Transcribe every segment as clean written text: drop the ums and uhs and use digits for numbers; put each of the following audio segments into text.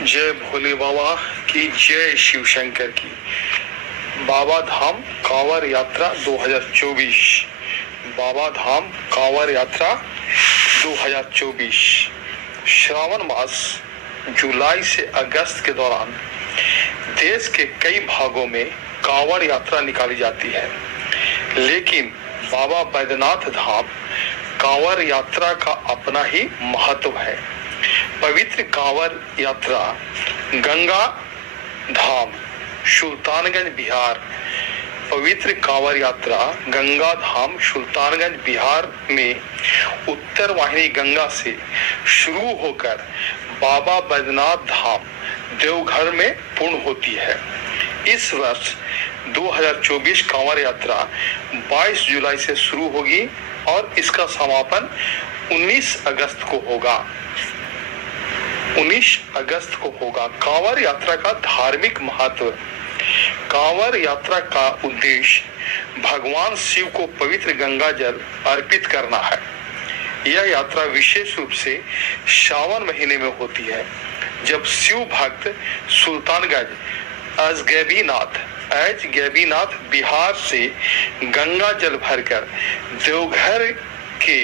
जय भोले बाबा की जय, शिव शंकर की। बाबा धाम कांवर यात्रा 2024। बाबा धाम कांवर यात्रा 2024 श्रावण मास जुलाई से अगस्त के दौरान देश के कई भागों में कांवर यात्रा निकाली जाती है, लेकिन बाबा बैद्यनाथ धाम कांवर यात्रा का अपना ही महत्व है। पवित्र कांवर यात्रा गंगा धाम सुल्तानगंज बिहार। पवित्र कांवर यात्रा गंगा धाम सुल्तानगंज बिहार में उत्तर वाहिनी गंगा से शुरू होकर बाबा बैद्यनाथ धाम देवघर में पूर्ण होती है। इस वर्ष 2024 कांवर यात्रा 22 जुलाई से शुरू होगी और इसका समापन 19 अगस्त को होगा। 19 अगस्त को होगा। कांवर यात्रा का धार्मिक महत्व। कांवर यात्रा का उद्देश्य भगवान शिव को पवित्र गंगा जल अर्पित करना है। यह यात्रा विशेष रूप से श्रावण महीने में होती है, जब शिव भक्त सुल्तानगंज अजगैबीनाथ बिहार से गंगा जल भरकर देवघर के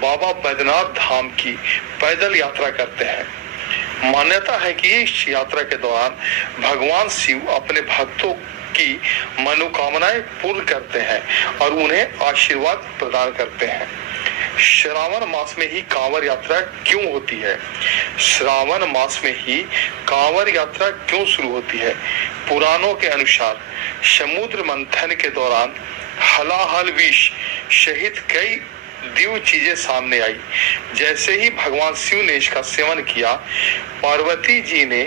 बाबा बैद्यनाथ धाम की पैदल यात्रा करते हैं। मान्यता है कि इस यात्रा के दौरान भगवान शिव अपने भक्तों की मनोकामनाएं पूर्ण करते हैं और उन्हें आशीर्वाद प्रदान करते हैं। श्रावण मास में ही कांवर यात्रा क्यों होती है? श्रावण मास में ही कांवर यात्रा क्यों शुरू होती है? पुराणों के अनुसार समुद्र मंथन के दौरान हलाहल विष सहित कई दिव्य चीजें सामने आई। जैसे ही भगवान शिव ने इसका सेवन किया, पार्वती जी ने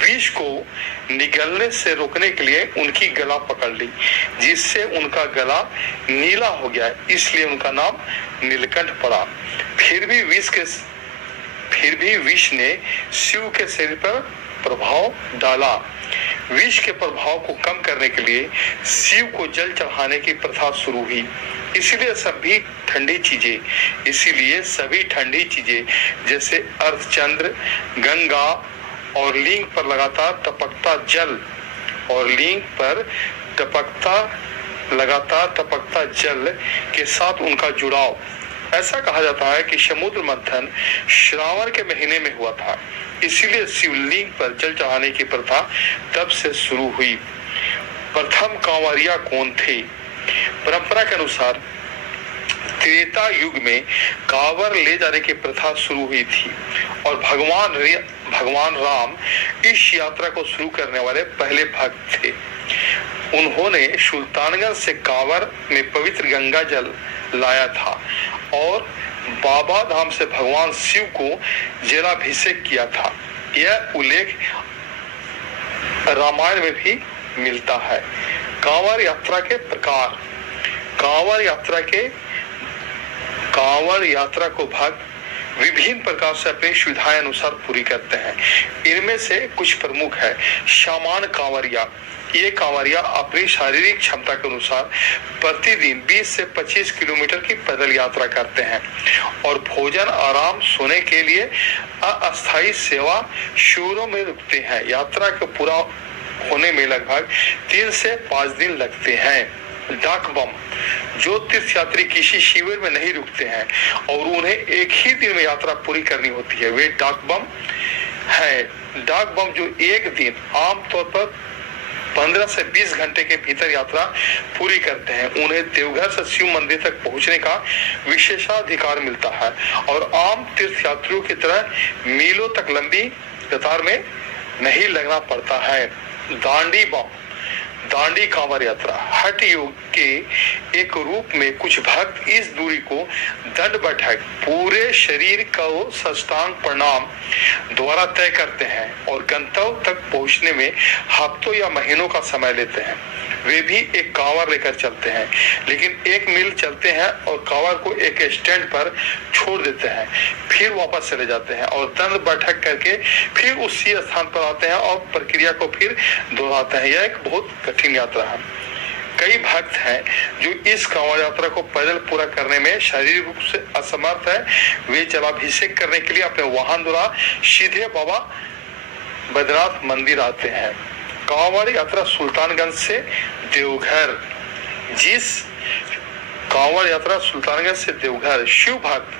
विष को निगलने से रोकने के लिए उनकी गला पकड़ ली, जिससे उनका गला नीला हो गया, इसलिए उनका नाम नीलकंठ पड़ा। फिर भी विष ने शिव के शरीर पर प्रभाव डाला। विष के प्रभाव को कम करने के लिए शिव को जल चढ़ाने की प्रथा शुरू हुई। इसीलिए सभी ठंडी चीजें जैसे अर्धचंद्र, गंगा और लिंग पर लगातार टपकता जल के साथ उनका जुड़ाव। ऐसा कहा जाता है कि समुद्र मंथन श्रावण के महीने में हुआ था, इसीलिए शिवलिंग पर जल चढ़ाने की प्रथा तब से शुरू हुई। प्रथम कांवरिया कौन थे? परंपरा के अनुसार त्रेता युग में कांवर ले जाने की प्रथा शुरू हुई थी और भगवान राम इस यात्रा को शुरू करने वाले पहले भक्त थे। उन्होंने सुल्तानगंज से कांवर में पवित्र गंगा जल लाया था और बाबा धाम से भगवान शिव को जलाभिषेक किया था। यह उल्लेख रामायण में भी मिलता है। कांवर यात्रा के प्रकार। कांवर यात्रा को भक्त विभिन्न प्रकार से अपनी सुविधाएं अनुसार पूरी करते हैं। इनमें से कुछ प्रमुख है। सामान्य कांवरिया। ये कांवरिया अपनी शारीरिक क्षमता के अनुसार प्रतिदिन 20 से 25 किलोमीटर की पैदल यात्रा करते हैं और भोजन, आराम, सोने के लिए अस्थायी सेवा शिविरों में रुकते हैं। यात्रा के पूरा होने में लगभग 3 से 5 दिन लगते हैं। डाक बम। जो तीर्थयात्री किसी शिविर में नहीं रुकते हैं और उन्हें एक ही दिन में यात्रा पूरी करनी होती है, वे डाक बम है। डाक बम जो एक दिन आमतौर पर 15 से 20 घंटे के भीतर यात्रा पूरी करते हैं, उन्हें देवघर से शिव मंदिर तक पहुंचने का विशेषाधिकार मिलता है और आम तीर्थयात्रियों की तरह मीलों तक लंबी कतार में नहीं लगना पड़ता है। दांडी बम। दांडी कांवर यात्रा। हठ योग के एक रूप में कुछ भक्त इस दूरी को दंड बैठक पूरे शरीर को साष्टांग प्रणाम द्वारा तय करते हैं और गंतव्य तक पहुंचने में हफ्तों या महीनों का समय लेते हैं। वे भी एक कांवर लेकर चलते हैं, लेकिन 1 मील चलते हैं और कांवर को एक स्टैंड पर छोड़ देते हैं, फिर वापस चले जाते हैं और दंड बैठक करके फिर उसी स्थान पर आते हैं और प्रक्रिया को फिर दोहराते हैं। यह एक बहुत कठिन यात्रा है। कई भक्त हैं जो इस कांवड़ यात्रा को पैदल पूरा करने में शारीरिक रूप से असमर्थ है। वे जलाभिषेक करने के लिए अपने वाहन द्वारा सीधे बाबा बद्रीनाथ मंदिर आते हैं। कांवड़ यात्रा सुल्तानगंज से देवघर, जिस कांवड़ यात्रा सुल्तानगंज से देवघर शिव भक्त